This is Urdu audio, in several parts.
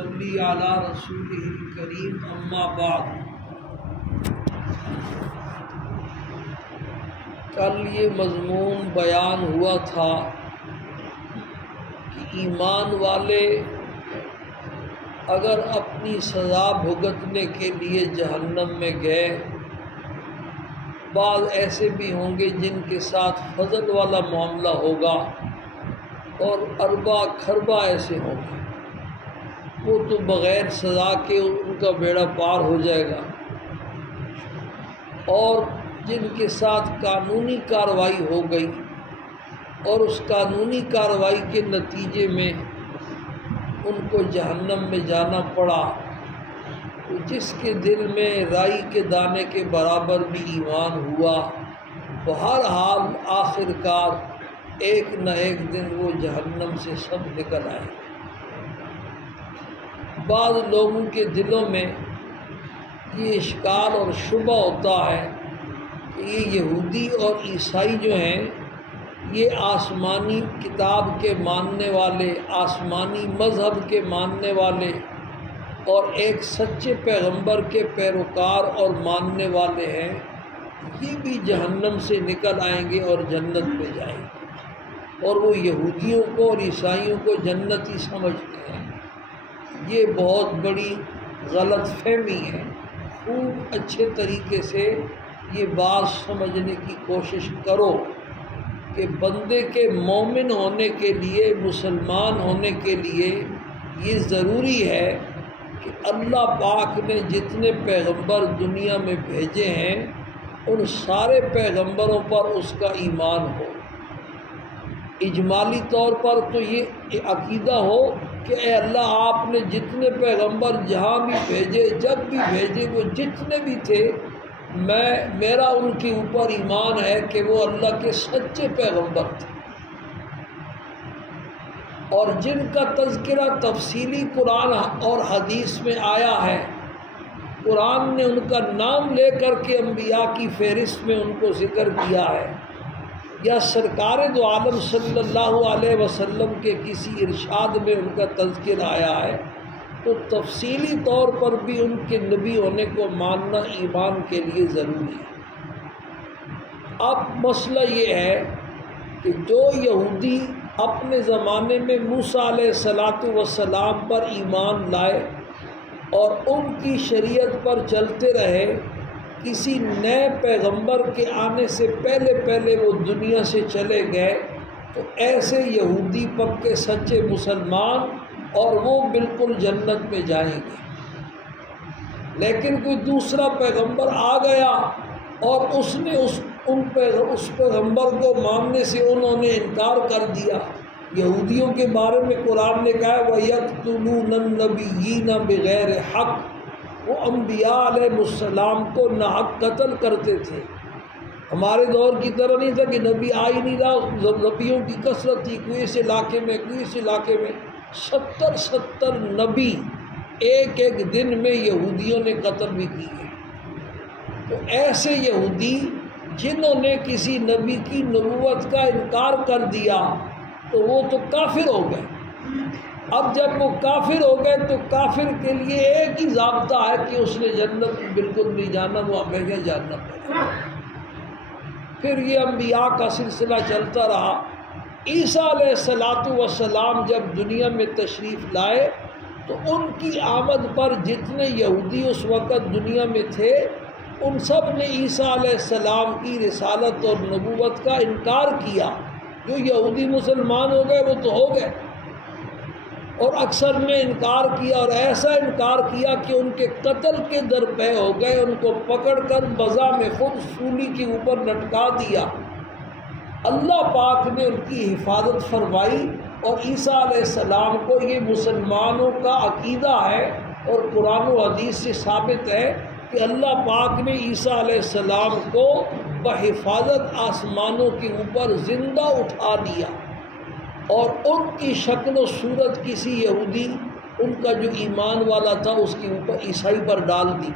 نصلی علی رسولہ الکریم اما بعد۔ کل یہ مضمون بیان ہوا تھا کہ ایمان والے اگر اپنی سزا بھگتنے کے لیے جہنم میں گئے، بعض ایسے بھی ہوں گے جن کے ساتھ فضل والا معاملہ ہوگا اور اربا کھربا ایسے ہوں گے، وہ تو بغیر سزا کے ان کا بیڑا پار ہو جائے گا، اور جن کے ساتھ قانونی کارروائی ہو گئی اور اس قانونی کارروائی کے نتیجے میں ان کو جہنم میں جانا پڑا، تو جس کے دل میں رائی کے دانے کے برابر بھی ایمان ہوا، بہرحال آخر کار ایک نہ ایک دن وہ جہنم سے سب نکل آئے۔ بعض لوگوں کے دلوں میں یہ اشکال اور شبہ ہوتا ہے کہ یہ یہودی اور عیسائی جو ہیں یہ آسمانی کتاب کے ماننے والے، آسمانی مذہب کے ماننے والے اور ایک سچے پیغمبر کے پیروکار اور ماننے والے ہیں، یہ بھی جہنم سے نکل آئیں گے اور جنت میں جائیں گے، اور وہ یہودیوں کو اور عیسائیوں کو جنتی سمجھتے ہیں۔ یہ بہت بڑی غلط فہمی ہے۔ خوب اچھے طریقے سے یہ بات سمجھنے کی کوشش کرو کہ بندے کے مومن ہونے کے لیے، مسلمان ہونے کے لیے یہ ضروری ہے کہ اللہ پاک نے جتنے پیغمبر دنیا میں بھیجے ہیں ان سارے پیغمبروں پر اس کا ایمان ہو۔ اجمالی طور پر تو یہ عقیدہ ہو کہ اے اللہ آپ نے جتنے پیغمبر جہاں بھی بھیجے، جب بھی بھیجے، وہ جتنے بھی تھے، میرا ان کے اوپر ایمان ہے کہ وہ اللہ کے سچے پیغمبر تھے، اور جن کا تذکرہ تفصیلی قرآن اور حدیث میں آیا ہے، قرآن نے ان کا نام لے کر کے انبیاء کی فہرست میں ان کو ذکر کیا ہے، یا سرکار دو عالم صلی اللہ علیہ وسلم کے کسی ارشاد میں ان کا تذکرہ آیا ہے، تو تفصیلی طور پر بھی ان کے نبی ہونے کو ماننا ایمان کے لیے ضروری ہے۔ اب مسئلہ یہ ہے کہ جو یہودی اپنے زمانے میں موسیٰ علیہ السلام پر ایمان لائے اور ان کی شریعت پر چلتے رہے، کسی نئے پیغمبر کے آنے سے پہلے وہ دنیا سے چلے گئے، تو ایسے یہودی پکے سچے مسلمان اور وہ بالکل جنت میں جائیں گے۔ لیکن کوئی دوسرا پیغمبر آ گیا اور اس نے اس پیغمبر کو ماننے سے انہوں نے انکار کر دیا۔ یہودیوں کے بارے میں قرآن نے کہا ہے وَيَقْتُلُونَ النَّبِيِّينَ بِغَيْرِ حق، وہ انبیاء علیہ السلام کو ناحق قتل کرتے تھے۔ ہمارے دور کی طرح نہیں تھا کہ نبی آ ہی نہیں رہا، نبیوں کی کثرت تھی، کوئی اس علاقے میں، کوئی اس علاقے میں، 70 نبی ایک دن میں یہودیوں نے قتل بھی کیے۔ تو ایسے یہودی جنہوں نے کسی نبی کی نبوت کا انکار کر دیا تو وہ تو کافر ہو گئے۔ اب جب وہ کافر ہو گئے تو کافر کے لیے ایک ہی ضابطہ ہے کہ اس نے جنت بالکل نہیں جانا، وہ ہمیشہ جہنم میں۔ پھر یہ انبیاء کا سلسلہ چلتا رہا۔ عیسیٰ علیہ السلام جب دنیا میں تشریف لائے تو ان کی آمد پر جتنے یہودی اس وقت دنیا میں تھے، ان سب نے عیسیٰ علیہ السلام کی رسالت اور نبوت کا انکار کیا۔ جو یہودی مسلمان ہو گئے وہ تو ہو گئے، اور اکثر نے انکار کیا، اور ایسا انکار کیا کہ ان کے قتل کے درپے ہو گئے، ان کو پکڑ کر بزا میں خود سولی کے اوپر لٹکا دیا۔ اللہ پاک نے ان کی حفاظت فرمائی، اور عیسیٰ علیہ السلام کو یہ مسلمانوں کا عقیدہ ہے اور قرآن و حدیث سے ثابت ہے کہ اللہ پاک نے عیسیٰ علیہ السلام کو بحفاظت آسمانوں کے اوپر زندہ اٹھا لیا، اور ان کی شکل و صورت کسی یہودی ان کا جو ایمان والا تھا اس کے اوپر عیسائی پر ڈال دی،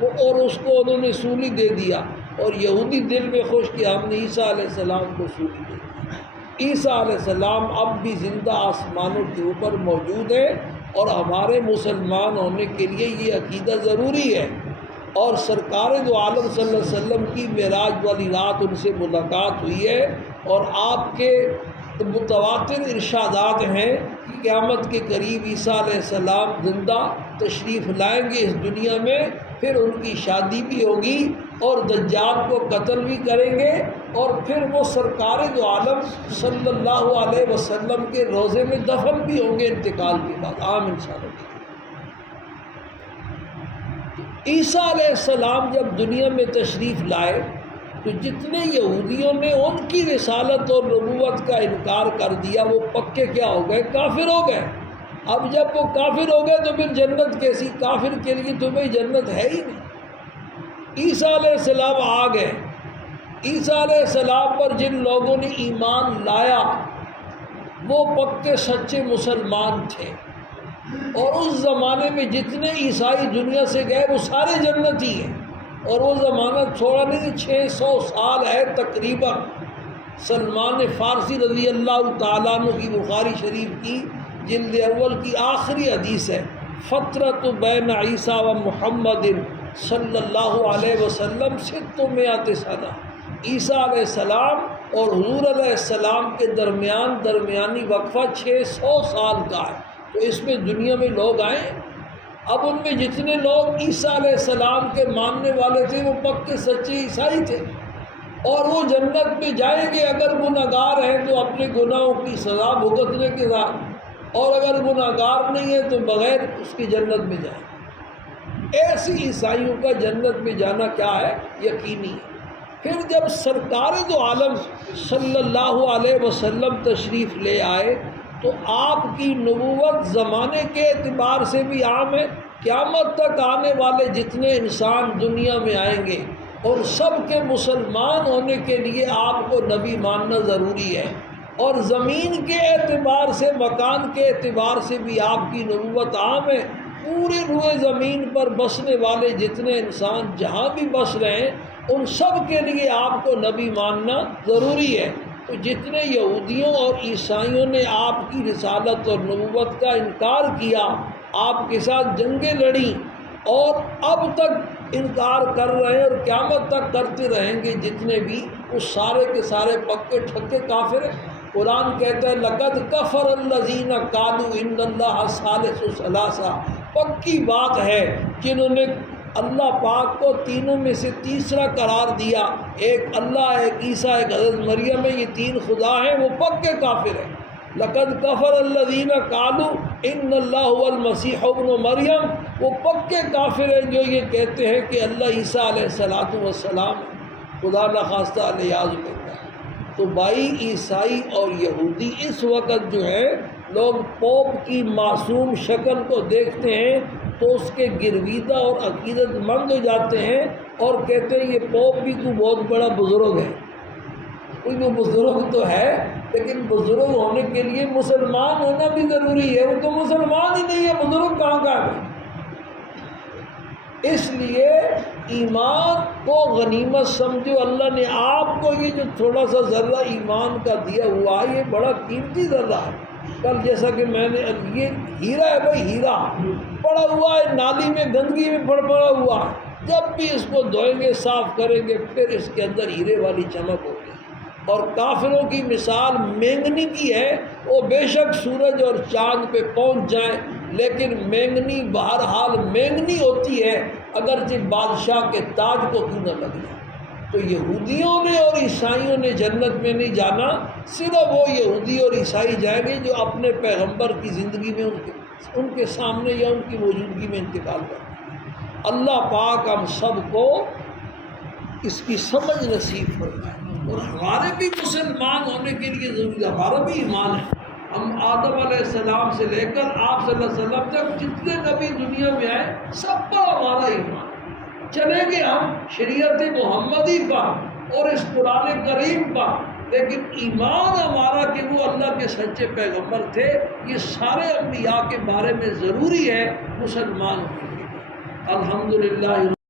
وہ اور اس کو انہوں نے سولی دے دیا، اور یہودی دل میں خوش کہ ہم نے عیسیٰ علیہ السلام کو سولی دے دی۔ عیسیٰ علیہ السلام اب بھی زندہ آسمانوں کے اوپر موجود ہے، اور ہمارے مسلمان ہونے کے لیے یہ عقیدہ ضروری ہے۔ اور سرکار دو عالم صلی اللہ علیہ وسلم کی معراج والی رات ان سے ملاقات ہوئی ہے، اور آپ کے متواتر ارشادات ہیں کہ قیامت کے قریب عیسیٰ علیہ السلام زندہ تشریف لائیں گے اس دنیا میں، پھر ان کی شادی بھی ہوگی اور دجال کو قتل بھی کریں گے، اور پھر وہ سرکار دو عالم صلی اللہ علیہ وسلم کے روضے میں دفن بھی ہوں گے انتقال کے بعد، عام انسانوں کے۔ عیسیٰ علیہ السلام جب دنیا میں تشریف لائے تو جتنے یہودیوں نے ان کی رسالت اور نبوت کا انکار کر دیا وہ پکے کیا ہو گئے؟ کافر ہو گئے۔ اب جب وہ کافر ہو گئے تو پھر جنت کیسی؟ کافر کے لیے تمہیں جنت ہے ہی نہیں۔ عیسیٰ علیہ السلام آ گئے، عیسیٰ علیہ السلام پر جن لوگوں نے ایمان لایا وہ پکے سچے مسلمان تھے، اور اس زمانے میں جتنے عیسائی دنیا سے گئے وہ سارے جنتی ہیں، اور وہ زمانہ تھوڑا نہیں، 600 سال ہے تقریباً۔ سلمان فارسی رضی اللہ تعالیٰ عنہ کی بخاری شریف کی جلد اول کی آخری حدیث ہے، فترۃ بین عیسیٰ و محمد صلی اللہ علیہ وسلم 600 سنہ، عیسیٰ علیہ السلام اور حضور علیہ السلام کے درمیانی وقفہ 600 سال کا ہے۔ تو اس میں دنیا میں لوگ آئے، اب ان میں جتنے لوگ عیسیٰ علیہ السلام کے ماننے والے تھے وہ پکے سچے عیسائی تھے، اور وہ جنت میں جائیں گے اگر گناہگار ہیں تو اپنے گناہوں کی سزا بھگتنے کے ساتھ، اور اگر گناہگار نہیں ہے تو بغیر اس کی جنت میں جائیں۔ ایسی عیسائیوں کا جنت میں جانا کیا ہے؟ یقینی ہے۔ پھر جب سرکار دو عالم صلی اللہ علیہ وسلم تشریف لے آئے تو آپ کی نبوت زمانے کے اعتبار سے بھی عام ہے، قیامت تک آنے والے جتنے انسان دنیا میں آئیں گے اور سب کے مسلمان ہونے کے لیے آپ کو نبی ماننا ضروری ہے، اور زمین کے اعتبار سے، مکان کے اعتبار سے بھی آپ کی نبوت عام ہے۔ پورے روئے زمین پر بسنے والے جتنے انسان جہاں بھی بس رہے ہیں ان سب کے لیے آپ کو نبی ماننا ضروری ہے۔ تو جتنے یہودیوں اور عیسائیوں نے آپ کی رسالت اور نبوت کا انکار کیا، آپ کے ساتھ جنگیں لڑیں، اور اب تک انکار کر رہے ہیں اور قیامت تک کرتے رہیں گے جتنے بھی، وہ سارے کے سارے پکے ٹھکے کافر ہیں۔ قرآن کہتا ہے لقد کفر الذین قالوا ان اللہ ثالث ثلاثہ، پکی بات ہے جنہوں نے اللہ پاک کو تینوں میں سے تیسرا قرار دیا، ایک اللہ، ایک عیسیٰ، ایک حضرت مریم ہے، یہ تین خدا ہیں، وہ پکے کافر ہیں۔ لقد کفر الذین قالوا ان اللہ هو المسیح ابن مریم، وہ پکے کافر ہیں جو یہ کہتے ہیں کہ اللہ عیسیٰ علیہ السلام خدا نخواستہ الیاذ باللہ۔ تو بھائی عیسائی اور یہودی اس وقت جو ہے لوگ پوپ کی معصوم شکل کو دیکھتے ہیں تو اس کے گرویدہ اور عقیدت مند ہو جاتے ہیں اور کہتے ہیں یہ پوپ بھی کوئی بہت بڑا بزرگ ہے۔ کوئی وہ بزرگ تو ہے لیکن بزرگ ہونے کے لیے مسلمان ہونا بھی ضروری ہے، وہ تو مسلمان ہی نہیں ہے، بزرگ کہاں کا ہے؟ اس لیے ایمان کو غنیمت سمجھو۔ اللہ نے آپ کو یہ جو تھوڑا سا ذرہ ایمان کا دیا ہوا ہے یہ بڑا قیمتی ذرہ ہے۔ کل جیسا کہ میں نے یہ ہیرا ہے بھائی، ہیرا پڑا ہوا ہے نالی میں، گندگی میں پڑا ہوا ہے، جب بھی اس کو دھوئیں گے صاف کریں گے پھر اس کے اندر ہیرے والی چمک ہوگی۔ اور کافروں کی مثال مینگنی کی ہے، وہ بے شک سورج اور چاند پہ پہنچ جائیں لیکن مینگنی بہرحال مینگنی ہوتی ہے، اگرچہ بادشاہ کے تاج کو کیوں نہ لگ جائے۔ تو یہودیوں نے اور عیسائیوں نے جنت میں نہیں جانا، صرف وہ یہودی اور عیسائی جائیں گے جو اپنے پیغمبر کی زندگی میں ان کے سامنے یا ان کی موجودگی میں انتقال کرتے ہیں۔ اللہ پاک ہم سب کو اس کی سمجھ نصیب فرمائے، اور ہمارے بھی مسلمان ہونے کے لیے ضروری ہے، ہمارا بھی ایمان ہے۔ ہم آدم علیہ السلام سے لے کر آپ صلی اللہ علیہ وسلم تک جتنے نبی دنیا میں آئے سب پر ہمارا ایمان ہے۔ چلیں گے ہم شریعت محمدی پر اور اس قرآن کریم پر، لیکن ایمان ہمارا کہ وہ اللہ کے سچے پیغمبر تھے، یہ سارے انبیاء کے بارے میں ضروری ہے مسلمان ہونے کے لیے۔ الحمدللہ۔